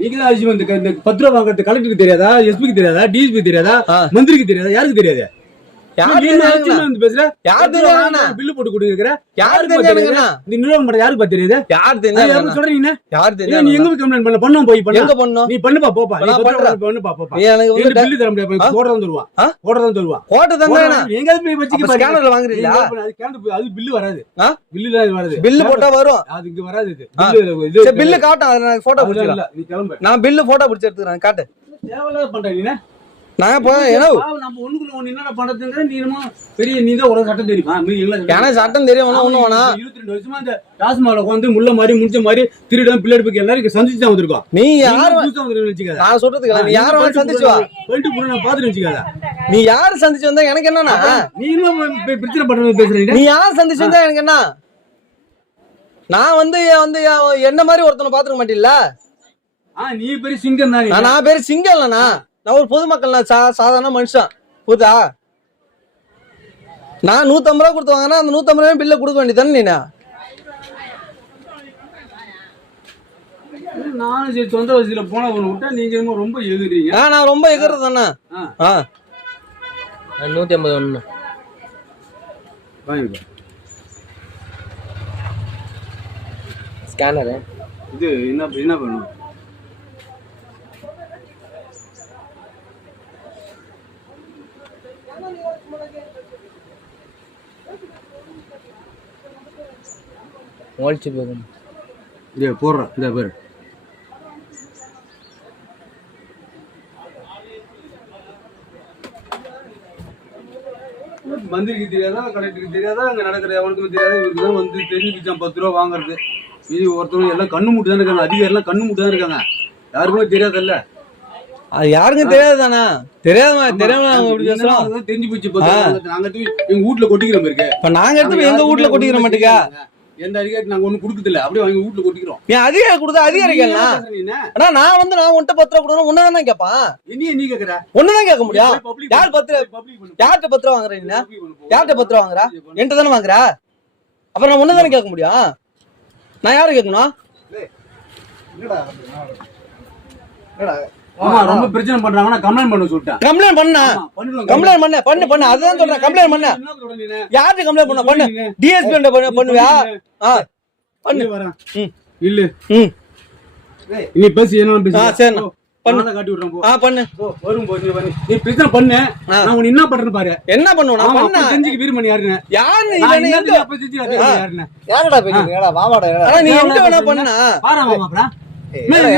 நீங்க தான் அரிசி வந்து இந்த 10 ரூபா வாங்குறது கலெக்டருக்கு தெரியாதா, எஸ்பிக்கு தெரியாதா, டிஎஸ்பி தெரியாதா, மந்திரிக்கு தெரியாதா, யாருக்கு தெரியாது? பில்லு போட்டு கொடுக்குற யாருக்கு தெரியுது? நீ எங்க கம்ப்ளைண்ட் பண்ண பண்ணும் போய் நீ பண்ணுப்பா போப்பா பில்லு தர முடியாது எங்க போய் வச்சுக்க அது பில்லு வராது பில்லு போட்டா வரும் அதுக்கு வராது பில்லு காட்டும் போட்டோ பிடிச்சல நீ கிளம்பு நான் பில்லு போட்டோ பிடிச்சு எடுத்துக்கிறேன் காட்டு தேவையில்லாத பண்றீங்க நான் போய் நம்ம ஒண்ணுக்குள்ள ஒண்ணு என்ன பண்றதுங்க நீ பெரிய நீ தான் ஒரு சட்டம் தெரியுமா எனக்கு சட்டம் தெரியும் ஒண்ணு வேணா 22 வருஷமா இந்த டாஸ்மால உட்காந்து முள்ள மாதிரி முடிச்ச மாதிரி திருடம் பிள்ளை எல்லாரும் சந்திச்சு தான் வந்திருக்கோம் நீ யாரும் வச்சுக்காத நான் சொல்றதுக்கு நீ யாரும் சந்திச்சு வா போயிட்டு போன நான் பாத்துட்டு வச்சுக்காத நீ யாரும் சந்திச்சு வந்தா எனக்கு என்னன்னா நீ இன்னும் பிரச்சனை பண்றது பேசுறீங்க நீ யாரும் சந்திச்சு வந்தா எனக்கு என்ன நான் வந்து என்ன மாதிரி ஒருத்தனை பாத்துக்க மாட்டேல்ல நீ பெரிய சிங்கம் தான் நான் பேரு சிங்கம் இல்லண்ணா நான் ஒரு பொதுமக்கள் நான் சாதாரண மனுஷன் புரியுதா நான் 150 ரூபா கொடுத்து வாங்கினா அந்த 150 ரூபாய் பில்ல கொடுக்க வேண்டியதானே நீ நானும் சரி சொந்த வசதியில போன ஒண்ணு விட்டா நீங்க ரொம்ப எகுறீங்க நான் ரொம்ப எகுறதானே 150 ஒண்ணு ஸ்கேனர் இது என்ன பண்ணும் ஓல்ச்சி போதும் இதே போடுறேன் இந்த பேர் மந்திரிக்கு தெரியாதா கலெக்டருக்கு தெரியாதா அங்க நடக்கிற எவனுக்குமே தெரியாதா இவருக்கு தான் வந்து தெரிஞ்சுக்கிச்சான் 10 ரூபா வாங்குறது மீதி ஒருத்தவங்க எல்லாம் கண்ணு மூட்டு தான் இருக்காங்க அதிகாரி எல்லாம் கண்ணு மூட்டு தான் இருக்காங்க யாருக்குமே தெரியாதுல்ல அது யாருக்கும் தெரியாதுதானா தெரியாம தெரிஞ்சு போச்சு நாங்க எங்க வீட்டுல கொட்டிக்கிற மாதிரி இருக்கு இப்ப நாங்க எடுத்து எங்க வீட்டுல கொட்டிக்கிற மாட்டேங்க எந்த அதிகாரி நாங்க ஒண்ணு குடுக்கல அப்படியே வாங்கி வீட்டுல கொட்டிக்கிறோம் ஏன் அதிகாரி கொடுத்தா அதிகாரிகள் நான் வந்து நான் உன்ட்ட 10 ரூபா கொடுக்கணும் உன்னதான் கேட்பான் நீ கேக்குற ஒண்ணுதான் கேட்க முடியும் யார் 10 யார்கிட்ட 10 ரூபா வாங்குறீங்க யார்கிட்ட 10 ரூபா வாங்குறா என்கிட்ட தானே வாங்குற அப்புறம் நான் ஒண்ணுதானே கேட்க முடியும் நான் யாரு கேட்கணும் ரொம்ப பிரச்சனை பண்றாங்கன்னா கம்ப்ளைண்ட் பண்ண சொல்லிட்டேன் கம்ப்ளைண்ட் பண்ணு அதான் சொல்றேன் கம்ப்ளைண்ட் பண்ண யார்கிட்ட கம்ப்ளைண்ட் பண்ணு டிஎஸ்பி பண்ணுவியா பண்ணு இல்ல நீ பேசி என்ன பேசி சரி பண்ணு காட்டி விடுறேன் போ பண்ணு வரும் போ நீ பிரச்சனை பண்ணு நான் உன்னை என்ன பண்றேன்னு பாரு என்ன பண்ணுவ நான் பண்ண தெரிஞ்சுக்க வீர் பண்ணி யாருன்னு யாருடா பேசுறீங்கடா வாவாடா நீ எங்க வேணா பண்ணா பாரு மாமா